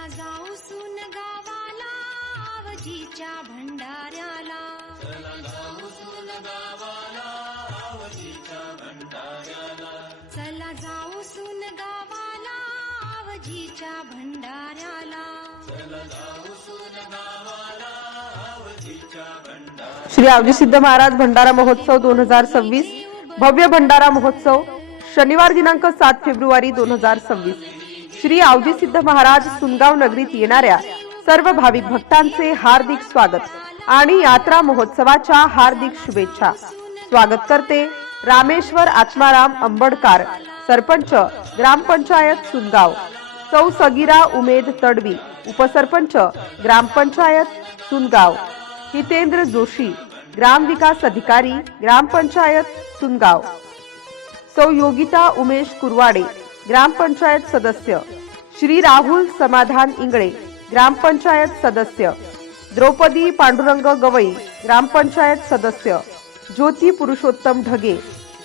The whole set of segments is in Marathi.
चला जाऊ सून गावाला आवजीच्या भंडाऱ्याला. चला जाऊ सून गावाला आवजीच्या भंडाऱ्याला. चला जाऊ सून गावाला आवजीच्या भंडाऱ्याला. चला जाऊ सून गावाला आवजीच्या भंडाऱ्याला. श्री आवजी सिद्ध महाराज भंडारा महोत्सव 2026 भव्य भंडारा महोत्सव शनिवार दिनांक 7 फेब्रुवारी 2026. श्री आवजी सिद्ध महाराज सुनगाव नगरीत येणाऱ्या सर्व भाविक भक्तांचे हार्दिक स्वागत आणि यात्रा महोत्सवाच्या हार्दिक शुभेच्छा. स्वागत करते रामेश्वर आत्माराम अंबडकार, सरपंच ग्रामपंचायत सुनगाव. सौ सगीरा उमेद तडवी, उपसरपंच ग्रामपंचायत सुनगाव. हितेंद्र जोशी, ग्राम विकास अधिकारी ग्रामपंचायत सुनगाव. सौ योगिता उमेश कुरवाडे, ग्रामपंचायत सदस्य. श्री राहुल समाधान इंगळे, ग्रामपंचायत सदस्य. द्रौपदी पांडुरंग गवई, ग्रामपंचायत सदस्य. ज्योती पुरुषोत्तम ढगे,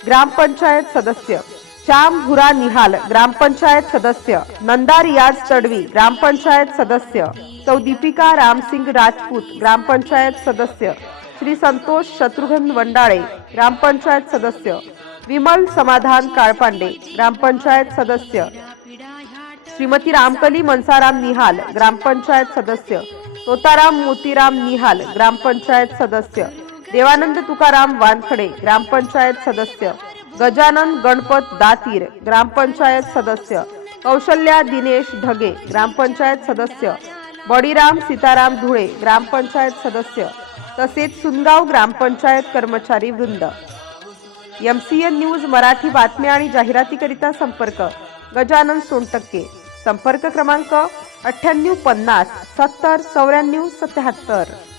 ग्रामपंचायत सदस्य. श्याम भुरा निहाल, ग्रामपंचायत सदस्य. नंदा रियाज तडवी, ग्रामपंचायत सदस्य. सौ दीपिका रामसिंग राजपूत, ग्रामपंचायत सदस्य. श्री संतोष शत्रुघ्न वंडाळे, ग्रामपंचायत सदस्य. विमल समाधान काळपांडे, ग्रामपंचायत सदस्य. श्रीमती रामकली मनसाराम निहाल, ग्रामपंचायत सदस्य. तोताराम मोतीराम निहाल, ग्रामपंचायत सदस्य. देवानंद तुकाराम वानखडे, ग्रामपंचायत सदस्य. गजानन गणपत दातीर, ग्रामपंचायत सदस्य. कौशल्या दिनेश ढगे, ग्रामपंचायत सदस्य. बडीराम सीताराम धुळे, ग्रामपंचायत सदस्य. तसेच सुनगाव ग्रामपंचायत कर्मचारी वृंद. MCN न्यूज मराठी बातम्या आणि जाहिरातीकरिता संपर्क गजानन सोनटक्के. संपर्क क्रमांक 9850 70 94 77.